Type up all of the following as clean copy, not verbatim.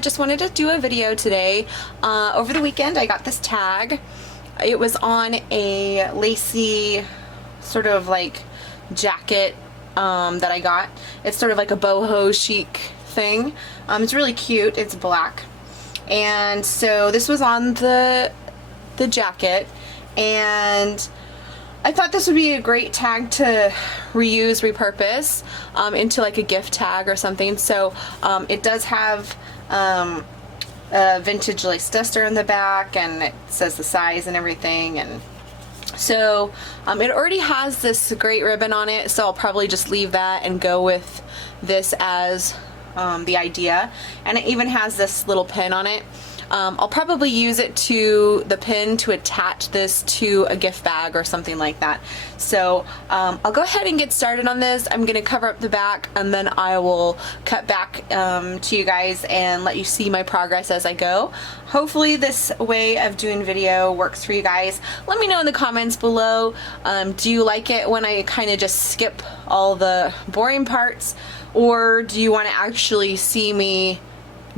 just wanted to do a video today. Over the weekend I got this tag. It was on a lacy sort of like jacket that I got. It's sort of like a boho chic thing. It's really cute. It's black. And so this was on the jacket, and I thought this would be a great tag to reuse, repurpose into like a gift tag or something. So it does have a vintage lace duster in the back, and it says the size and everything. And so it already has this great ribbon on it, so I'll probably just leave that and go with this as the idea. And it even has this little pin on it. I'll probably use it to the pin to attach this to a gift bag or something like that. So I'll go ahead and get started on this. I'm going to cover up the back, and then I will cut back to you guys and let you see my progress as I go. Hopefully this way of doing video works for you guys. Let me know in the comments below. Do you like it when I kind of just skip all the boring parts, or do you want to actually see me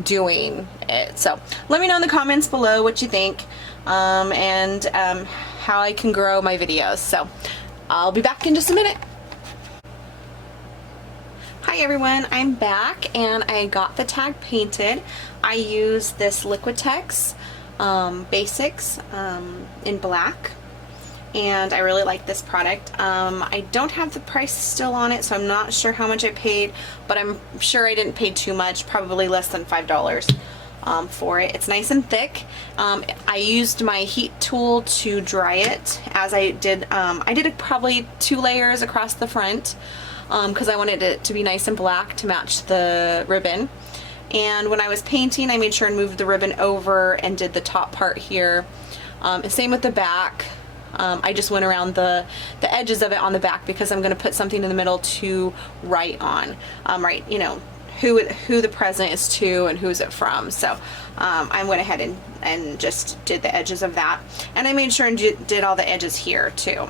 doing it? So let me know in the comments below what you think, and how I can grow my videos. So I'll be back in just a minute. Hi everyone, I'm back, and I got the tag painted. I used this Liquitex Basics in black, and I really like this product. I don't have the price still on it, so I'm not sure how much I paid, but I'm sure I didn't pay too much, probably less than $5 for it. It's nice and thick. I used my heat tool to dry it, as I did probably 2 layers across the front, because I wanted it to be nice and black to match the ribbon. And when I was painting, I made sure and moved the ribbon over and did the top part here. Same with the back. I just went around the edges of it on the back, because I'm going to put something in the middle to write on. Right, you know, who the present is to and who's it from. So I went ahead and just did the edges of that, and I made sure and did all the edges here too.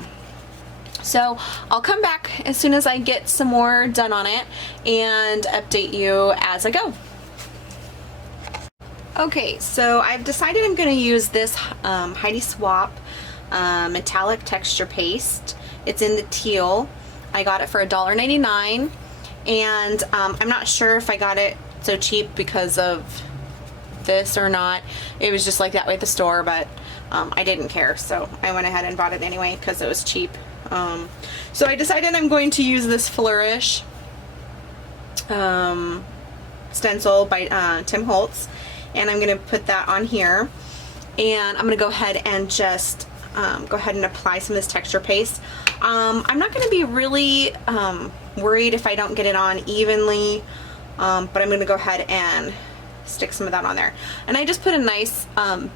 So I'll come back as soon as I get some more done on it and update you as I go. Okay, so I've decided I'm going to use this Heidi Swap metallic texture paste. It's in the teal. I got it for $1.99, and I'm not sure if I got it so cheap because of this or not. It was just like that way at the store, but I didn't care, so I went ahead and bought it anyway because it was cheap. So I decided I'm going to use this Flourish stencil by Tim Holtz, and I'm going to put that on here, and I'm going to go ahead and just apply some of this texture paste. I'm not going to be really worried if I don't get it on evenly, but I'm going to go ahead and stick some of that on there. And I just put a nice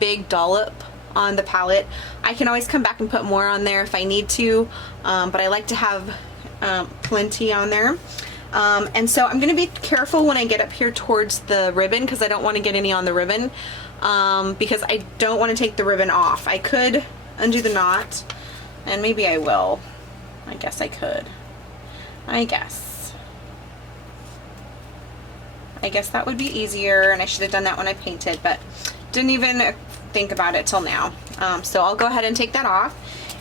big dollop on the palette. I can always come back and put more on there if I need to, but I like to have plenty on there. And so I'm going to be careful when I get up here towards the ribbon, because I don't want to get any on the ribbon, because I don't want to take the ribbon off. I could undo the knot, and maybe I will. I guess I could. I guess that would be easier, and I should have done that when I painted, but didn't even think about it till now. So I'll go ahead and take that off.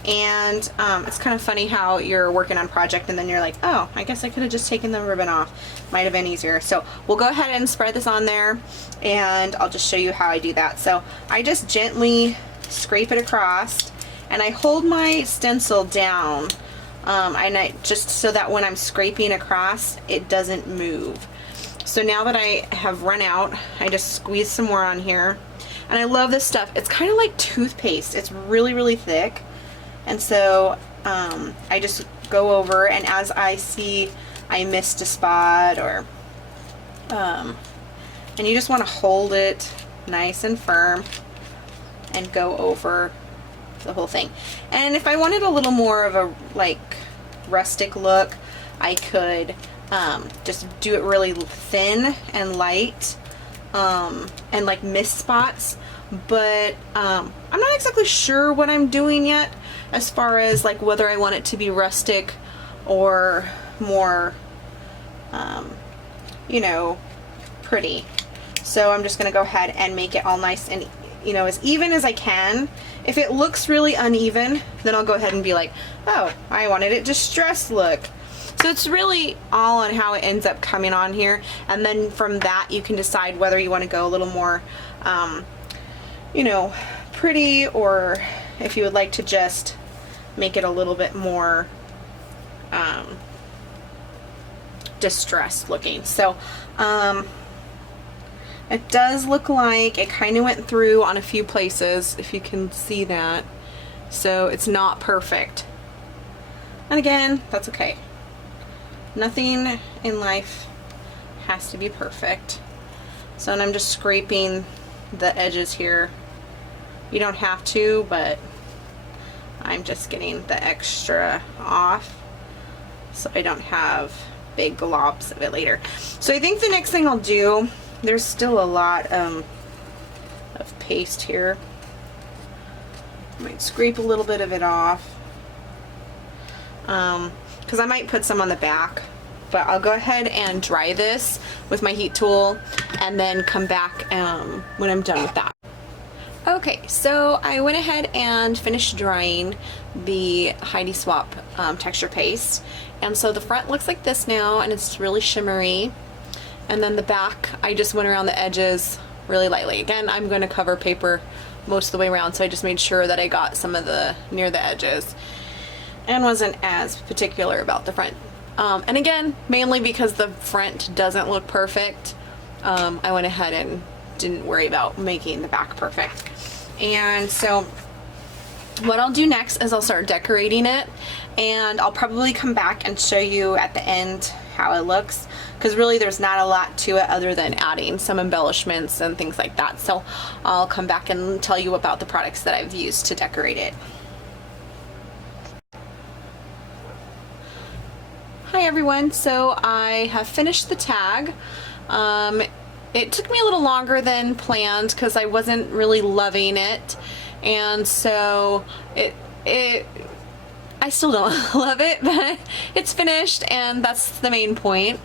And it's kind of funny how you're working on a project and then you're like, oh, I guess I could have just taken the ribbon off. Might have been easier. So we'll go ahead and spread this on there, and I'll just show you how I do that. So I just gently scrape it across, and I hold my stencil down, and I just so that when I'm scraping across, it doesn't move. So now that I have run out, I just squeeze some more on here. And I love this stuff. It's kind of like toothpaste. It's really, really thick. And so I just go over, and as I see I missed a spot, or and you just want to hold it nice and firm and go over the whole thing. And if I wanted a little more of a like rustic look, I could just do it really thin and light, and like miss spots, but I'm not exactly sure what I'm doing yet as far as like whether I want it to be rustic or more you know, pretty. So I'm just gonna go ahead and make it all nice and, you know, as even as I can. If it looks really uneven, then I'll go ahead and be like, oh, I wanted it distressed look. So it's really all on how it ends up coming on here, and then from that you can decide whether you want to go a little more you know, pretty, or if you would like to just make it a little bit more distressed looking. So it does look like it kind of went through on a few places, if you can see that. So it's not perfect. And again, that's okay. Nothing in life has to be perfect. So and I'm just scraping the edges here. You don't have to, but I'm just getting the extra off so I don't have big globs of it later. So I think the next thing I'll do, there's still a lot of paste here. I might scrape a little bit of it off because I might put some on the back, but I'll go ahead and dry this with my heat tool and then come back when I'm done with that. Okay, so I went ahead and finished drying the Heidi Swap texture paste, and so the front looks like this now, and it's really shimmery. And then the back, I just went around the edges really lightly. Again, I'm going to cover paper most of the way around, so I just made sure that I got some of the near the edges and wasn't as particular about the front. And again, mainly because the front doesn't look perfect, I went ahead and didn't worry about making the back perfect. And so what I'll do next is I'll start decorating it, and I'll probably come back and show you at the end how it looks, because really there's not a lot to it other than adding some embellishments and things like that. So I'll come back and tell you about the products that I've used to decorate it. Hi everyone, so I have finished the tag. It took me a little longer than planned because I wasn't really loving it, and so I still don't love it, but it's finished, and that's the main point.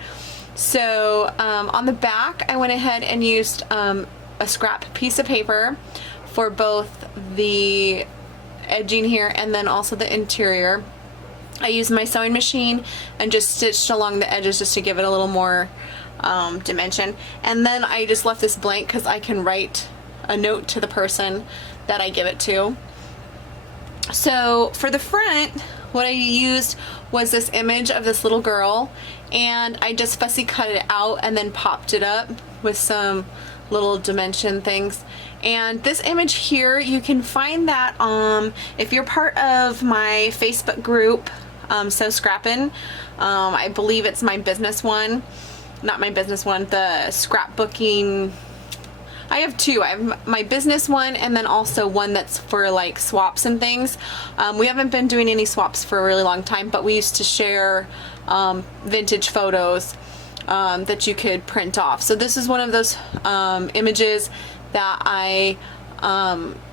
So on the back, I went ahead and used a scrap piece of paper for both the edging here and then also the interior. I used my sewing machine and just stitched along the edges just to give it a little more dimension, and then I just left this blank because I can write a note to the person that I give it to. So for the front, what I used was this image of this little girl, and I just fussy cut it out and then popped it up with some little dimension things. And this image here, you can find that if you're part of my Facebook group, So Scrappin', I believe it's my business one. Not my business one, the scrapbooking. I have two. I have my business one and then also one that's for like swaps and things. We haven't been doing any swaps for a really long time, but we used to share vintage photos that you could print off. So this is one of those images that I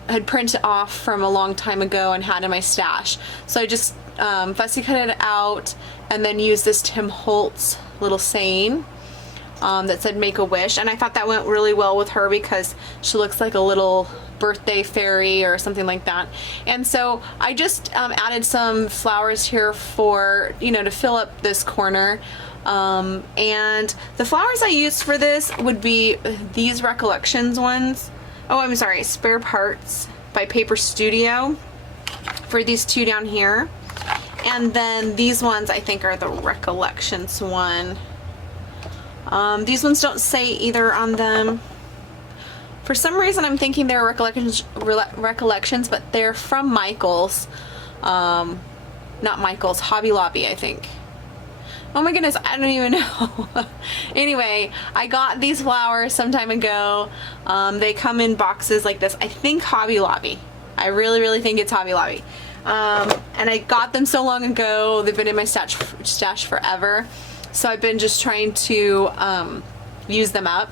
had printed off from a long time ago and had in my stash. So I just fussy cut it out and then used this Tim Holtz little saying that said "Make a Wish," and I thought that went really well with her because she looks like a little birthday fairy or something like that. And so I just added some flowers here for, you know, to fill up this corner. And the flowers I used for this would be these Recollections ones. Oh, I'm sorry, Spare Parts by Paper Studio for these two down here. And then these ones I think are the Recollections one. These ones don't say either on them. For some reason I'm thinking they're Recollections, but they're from Michaels. Not Michaels, Hobby Lobby, I think. Oh my goodness, I don't even know. Anyway, I got these flowers some time ago. They come in boxes like this. I think Hobby Lobby. I really think it's Hobby Lobby. And I got them so long ago. They've been in my stash forever. So I've been just trying to use them up.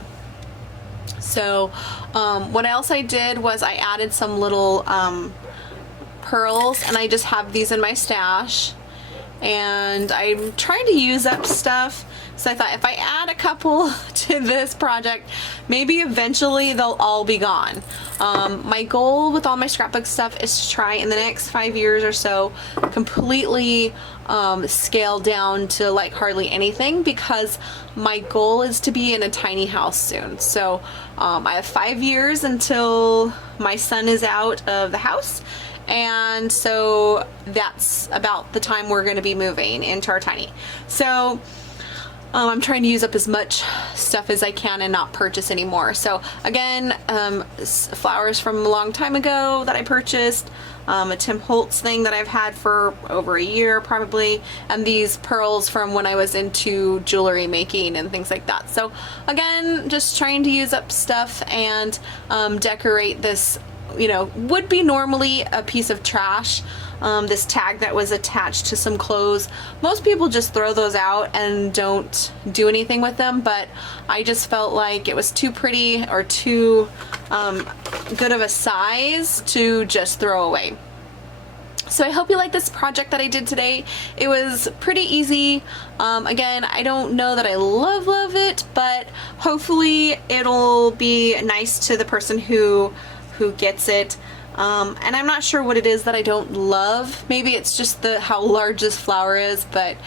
So what else I did was I added some little pearls, and I just have these in my stash. And I'm trying to use up stuff So I thought if I add a couple to this project, maybe eventually they'll all be gone. My goal with all my scrapbook stuff is to try in the next 5 years or so completely scale down to like hardly anything, because my goal is to be in a tiny house soon. So I have 5 years until my son is out of the house, and so that's about the time we're going to be moving into our tiny. So I'm trying to use up as much stuff as I can and not purchase anymore. So again, flowers from a long time ago that I purchased, a Tim Holtz thing that I've had for over a year probably, and these pearls from when I was into jewelry making and things like that. So again, just trying to use up stuff and decorate this, you know, would be normally a piece of trash. This tag that was attached to some clothes. Most people just throw those out and don't do anything with them, but I just felt like it was too pretty or too good of a size to just throw away. So I hope you like this project that I did today. It was pretty easy. Again, I don't know that I love it, but hopefully it'll be nice to the person who gets it. And I'm not sure what it is that I don't love. Maybe it's just how large this flower is, but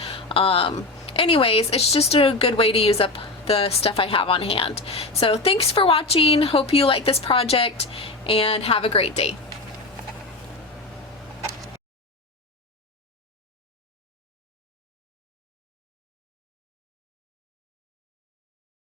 anyways, it's just a good way to use up the stuff I have on hand. So thanks for watching. Hope you like this project and have a great day.